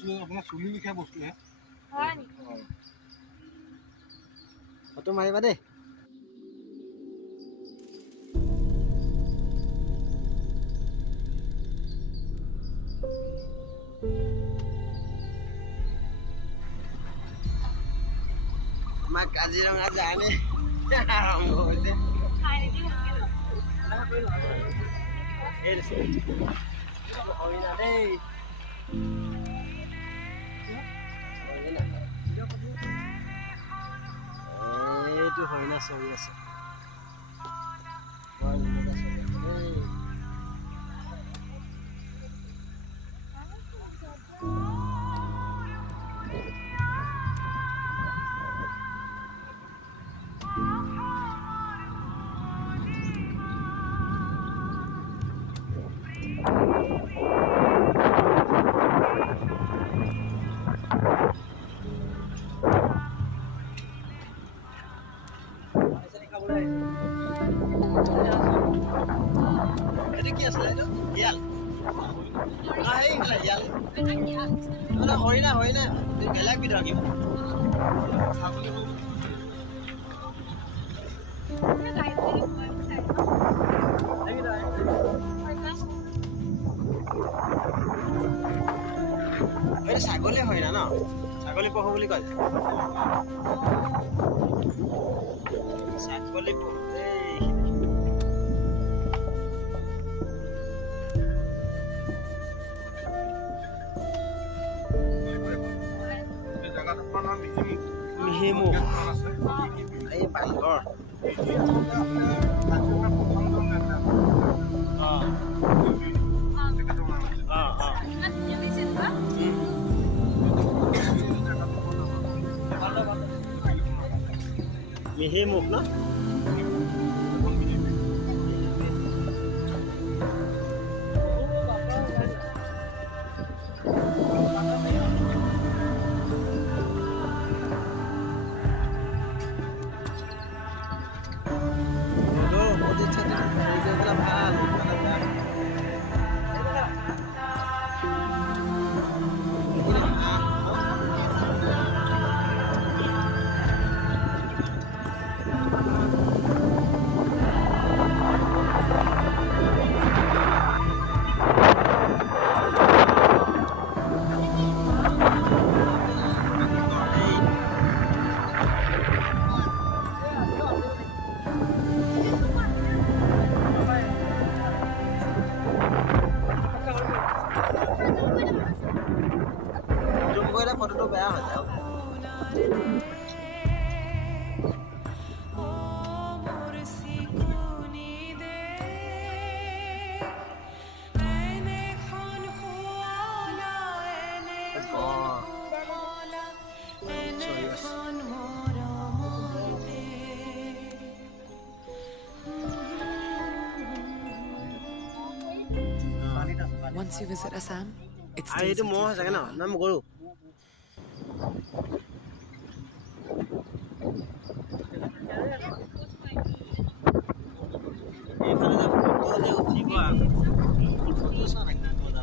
বস্তু আপোনাৰ চুলি লিখা বস্তুহে হয় নেকি ফটো মাৰিবা দেই আমাৰ কাজিৰঙা যায়নে আৰম্ভ হৈছে হৰিণা দেই এইটো হৰিণা চৰি আছে কি আছে ইয়াল ইয়াল হৰিণা হৰিণা বেলেগ বিধ কিব ছাগলী হৰিণা ন ছাগলী পহু বুলি কয় ছাগলী পহু মিহিমু এই পালঘৰ মিহিমুখ ন ফটোটো বেয়া হৈ যায় Once you visit Assam, it's আৰু এইটো মহ আছে ন নাম গৰু এইফালে যে ফটো যে উঠিব ফটো চা না কি মজা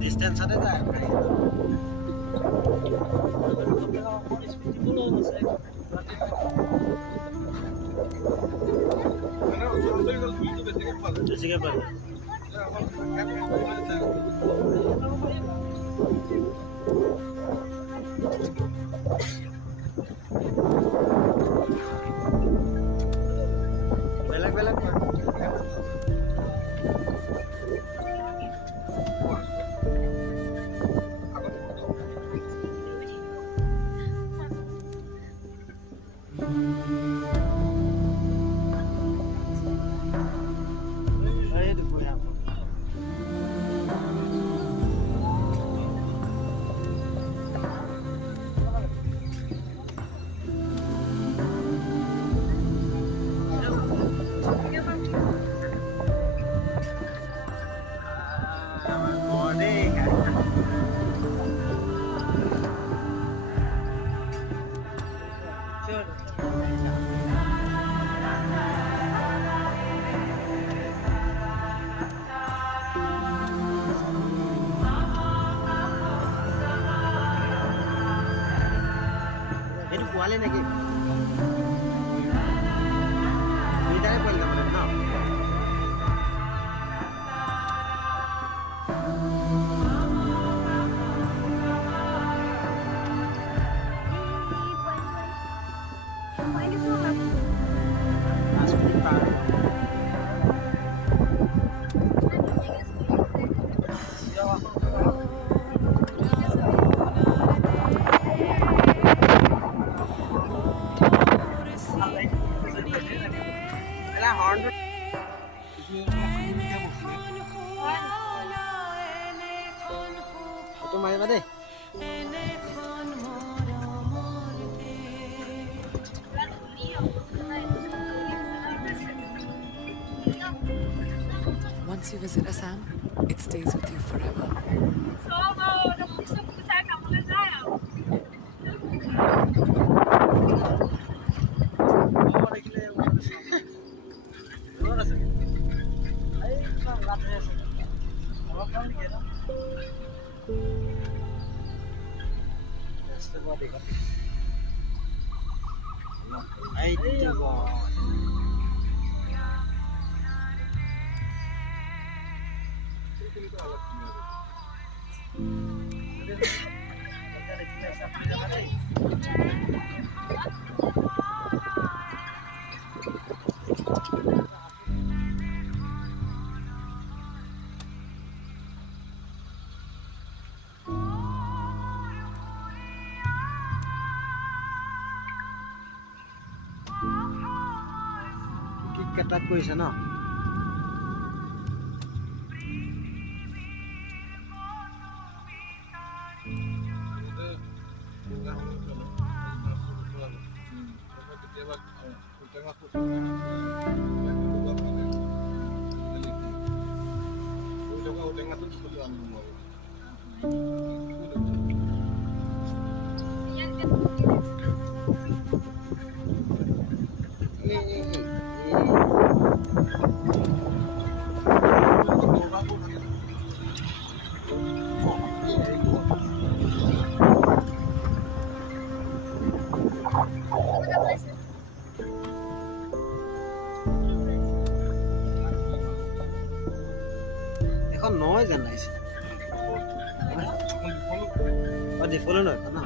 ডিস্টেন্সতে যায় বেছিকৈ পালে বেলেগ এইটো পোৱালি নেকি দুইটাৰে পোৱালি যাব ন ফটো মাৰিবা দেই Once you visit Assam, it stays with you forever. তাত কৰিছে ন এখন নয় যেন লাগিছে ডিফলো নয় ন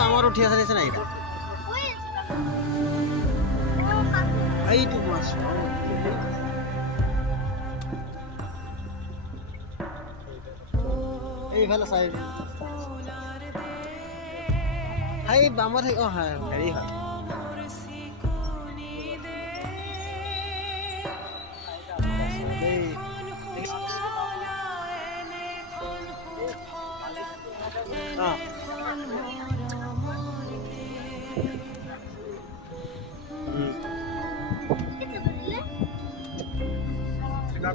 বাঁৱৰ উঠি আছে নিচিনা এইটো এইটো মাছ এইফালে চাই হাই বামত অ হয় হেৰি হয়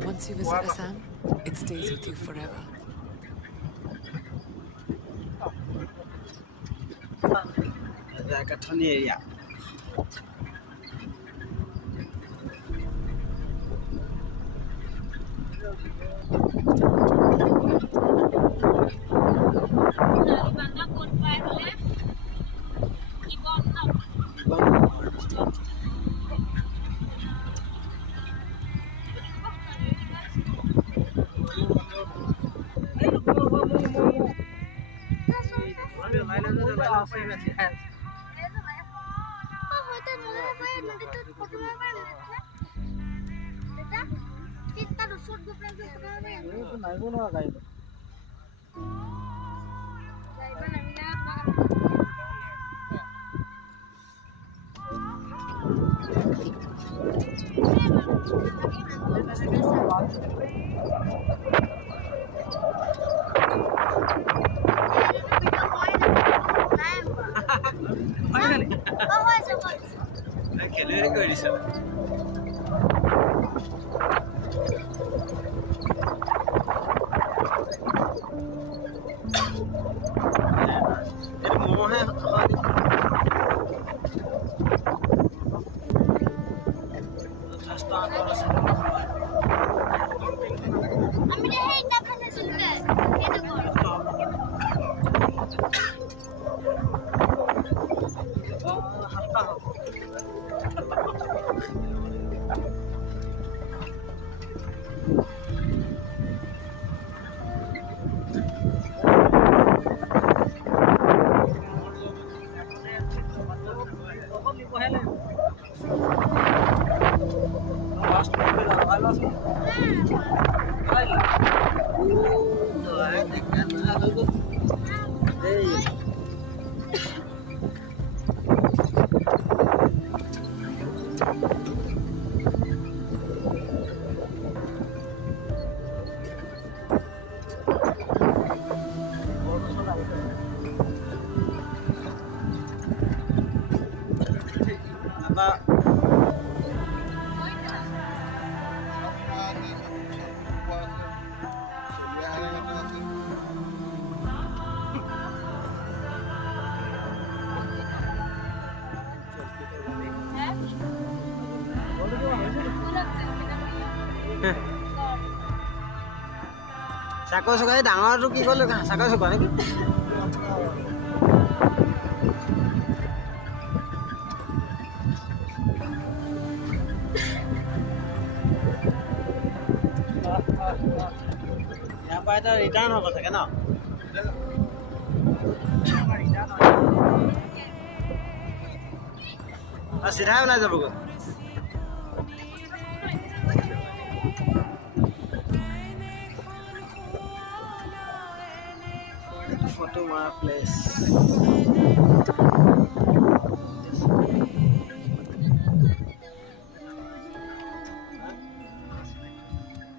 Once you visit Assam, it stays with you forever. Kathoni area. চাকৈ চকাই ডাঙৰটো কি কৰিলে চাকৈ চকা নেকি ইয়াৰ পৰা এটা ৰিটাৰ্ণ হ'ব চাগে ন চিধাই ওলাই যাবগৈ photo my place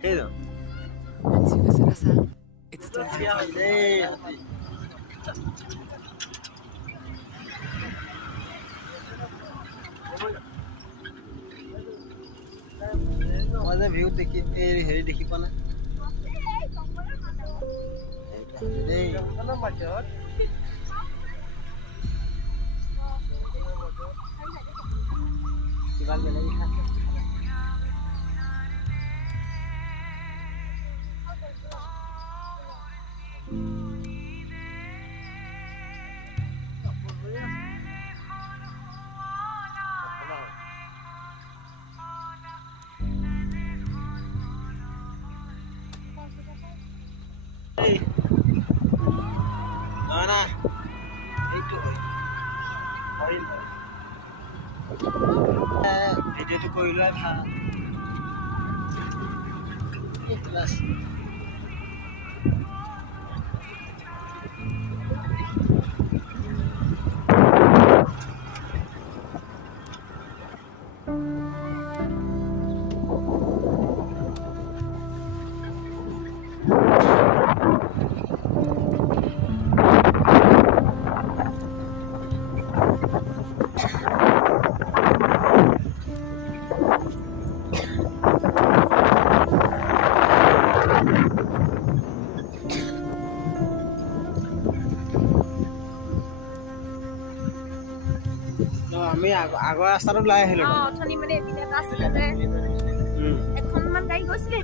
hello Once you visit Assam, it stays with you. What's the view? Dekhi, heri dekhi pana. Hey. Kiban bela ikha. Hey. Nana. Itu. Oil. Video tu koi lah tha. Ikhlas. আমি আগৰ ৰাস্তাটো ওলাই আহিলো অথনি মানে এইপিনে এটা আছিলে যে এখনমান গাড়ী গৈছিলে